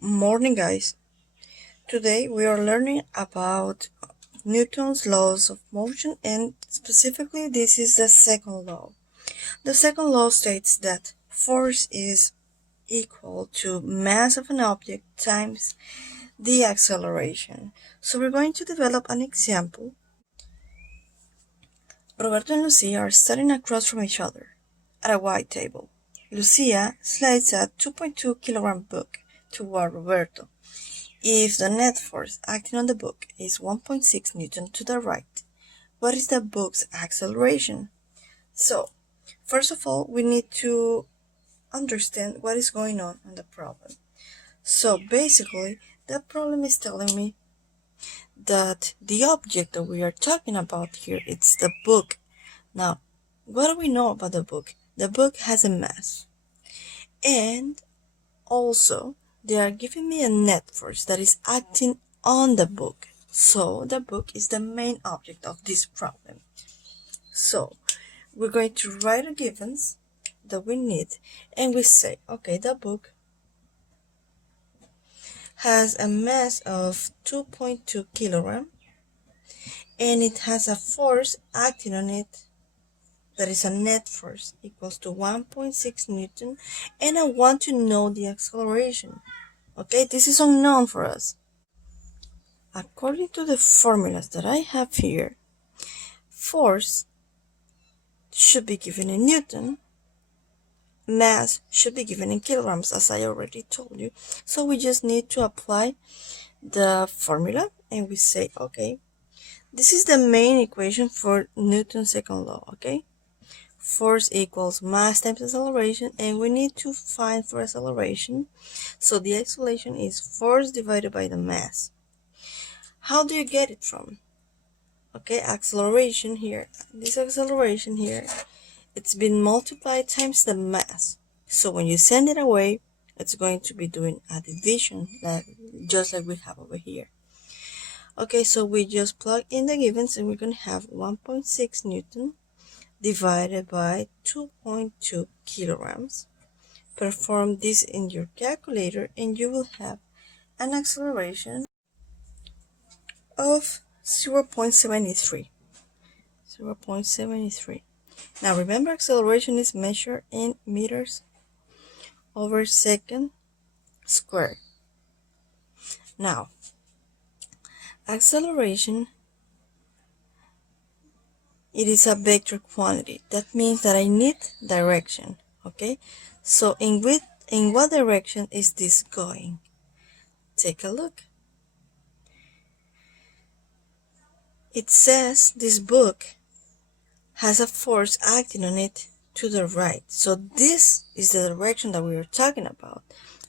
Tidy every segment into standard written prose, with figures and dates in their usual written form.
Morning, guys. Today we are learning about Newton's laws of motion, and specifically this is the second law. The second law states that force is equal to mass of an object times the acceleration. So we're going to develop an example. Roberto and Lucia are studying across from each other at a white table. Lucia slides a 2.2 kilogram book toward Roberto. If the net force acting on the book is 1.6 Newton to the right, what is the book's acceleration? So, first of all, we need to understand what is going on in the problem. So basically, the problem is telling me that the object that we are talking about here, it's the book. Now, what do we know about the book? The book has a mass. And also, they are giving me a net force that is acting on the book. So the book is the main object of this problem. So we're going to write a givens that we need, and we say, okay, the book has a mass of 2.2 kilogram, and it has a force acting on it that is a net force equals to 1.6 Newton, and I want to know the acceleration. Okay, this is unknown for us. According to the formulas that I have here, force should be given in Newton, mass should be given in kilograms, as I already told you. So we just need to apply the formula, and we say, okay, this is the main equation for Newton's second law, okay? Force equals mass times acceleration, and we need to find for acceleration. So the acceleration is force divided by the mass. How do you get it from? Okay, acceleration here, this acceleration here, it's been multiplied times the mass. So when you send it away, it's going to be doing a division, just like we have over here. Okay, so we just plug in the givens, and we're going to have 1.6 Newton divided by 2.2 kilograms. Perform this in your calculator, and you will have an acceleration of 0.73. 0.73. Now remember, acceleration is measured in meters over second squared. Now, acceleration, it is a vector quantity. That means that I need direction. Okay, so in what direction is this going? Take a look. It says this book has a force acting on it to the right. So this is the direction that we are talking about.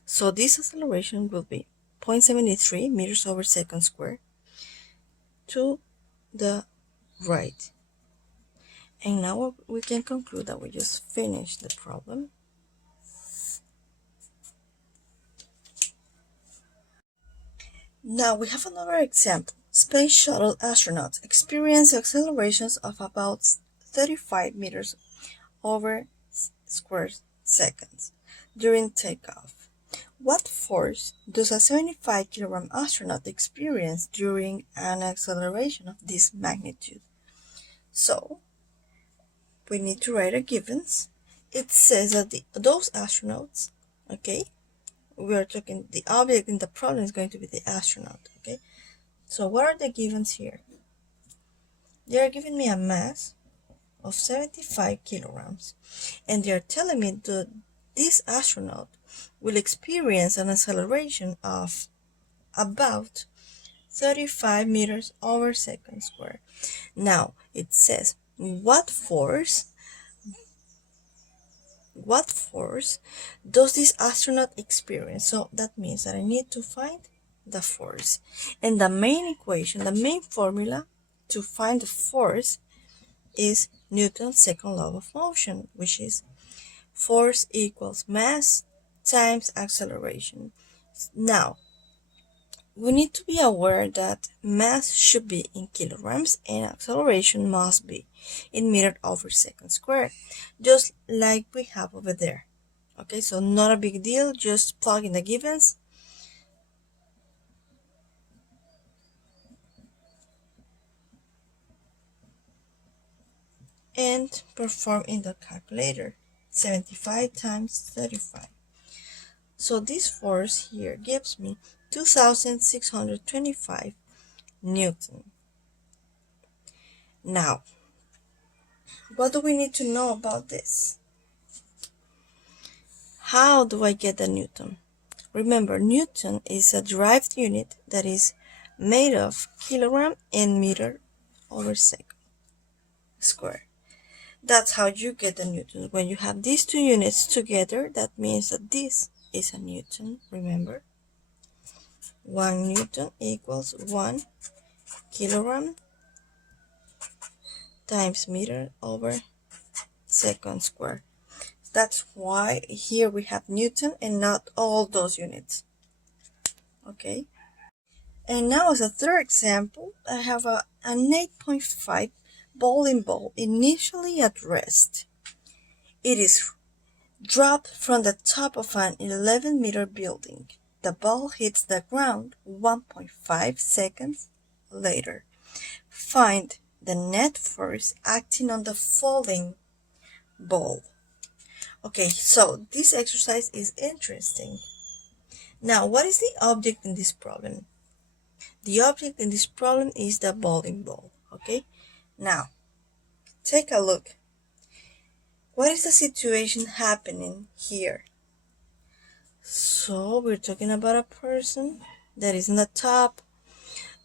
So this acceleration will be 0.73 meters over second squared to the right. And now we can conclude that we just finished the problem. Now we have another example. Space shuttle astronauts experience accelerations of about 35 meters over square seconds during takeoff. What force does a 75 kilogram astronaut experience during an acceleration of this magnitude? So we need to write a givens. It says that those astronauts, okay, we are talking, the object in the problem is going to be the astronaut, okay? So what are the givens here? They are giving me a mass of 75 kilograms, and they are telling me that this astronaut will experience an acceleration of about 35 meters over second squared. Now it says what force does this astronaut experience? So that means that I need to find the force, and the main equation, the main formula to find the force is Newton's second law of motion, which is force equals mass times acceleration. Now we need to be aware that mass should be in kilograms and acceleration must be in meter over second squared, just like we have over there. Okay, so not a big deal, just plug in the givens and perform in the calculator. 75 times 35. So this force here gives me 2,625 Newton. Now, what do we need to know about this? How do I get the Newton? Remember, Newton is a derived unit that is made of kilogram and meter over second square. That's how you get the Newton. When you have these two units together, that means that this is a Newton, remember? 1 Newton equals 1 kilogram times meter over second square. That's why here we have Newton and not all those units. Okay. And now as a third example, I have an 8.5 bowling ball initially at rest. It is dropped from the top of an 11-meter building. The ball hits the ground 1.5 seconds later. Find the net force acting on the falling ball. Okay, so this exercise is interesting. Now, what is the object in this problem? The object in this problem is the bowling ball. Okay, now take a look. What is the situation happening here? So we're talking about a person that is on the top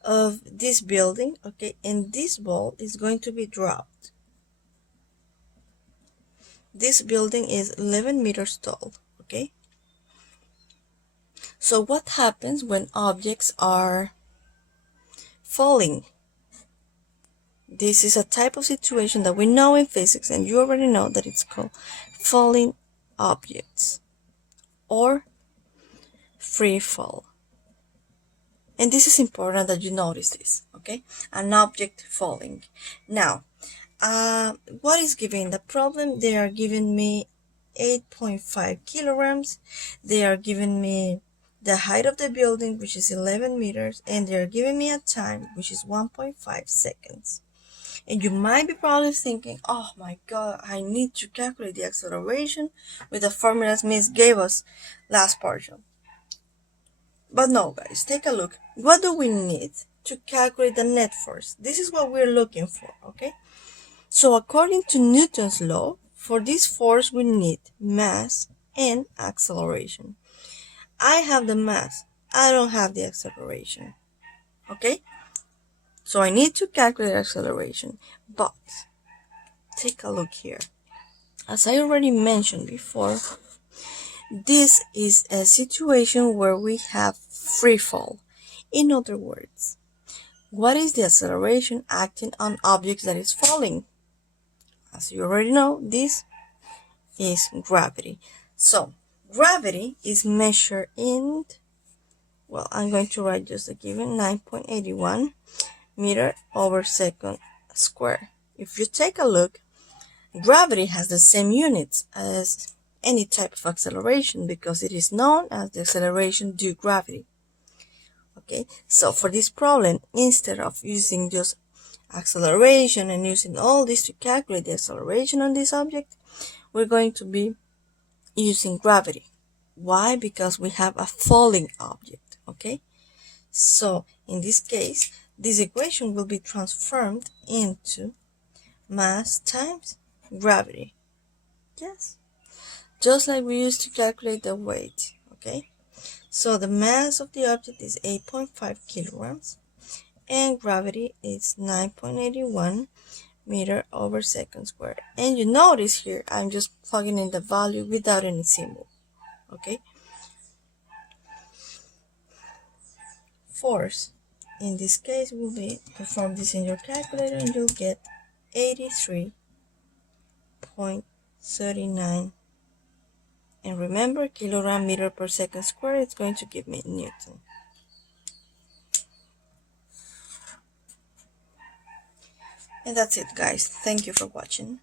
of this building, okay, and this ball is going to be dropped. This building is 11 meters tall, okay? So what happens when objects are falling? This is a type of situation that we know in physics, and you already know that it's called falling objects or free fall. And this is important that you notice this, okay? An object falling. Now, what is given the problem? They are giving me 8.5 kilograms. They are giving me the height of the building, which is 11 meters, and they are giving me a time, which is 1.5 seconds. And you might be probably thinking, oh my god, I need to calculate the acceleration with the formulas Miss gave us last portion. But no, guys, take a look. What do we need to calculate the net force? This is what we're looking for, okay? So according to Newton's law, for this force we need mass and acceleration. I have the mass, I don't have the acceleration, okay? So I need to calculate acceleration, but take a look here. As I already mentioned before, this is a situation where we have free fall. In other words, what is the acceleration acting on objects that is falling? As you already know, this is gravity. So gravity is measured in, well, I'm going to write just a given 9.81 meter over second square. If you take a look, gravity has the same units as any type of acceleration because it is known as the acceleration due to gravity. Okay, so for this problem, instead of using just acceleration and using all this to calculate the acceleration on this object, we're going to be using gravity. Why? Because we have a falling object. Okay, so in this case, this equation will be transformed into mass times gravity. Yes, just like we used to calculate the weight. Okay, so the mass of the object is 8.5 kilograms and gravity is 9.81 meter over second squared. And you notice here I'm just plugging in the value without any symbol. Okay, force in this case will be, perform this in your calculator and you'll get 83.39. And remember, kilogram meter per second squared is going to give me Newton. And that's it, guys. Thank you for watching.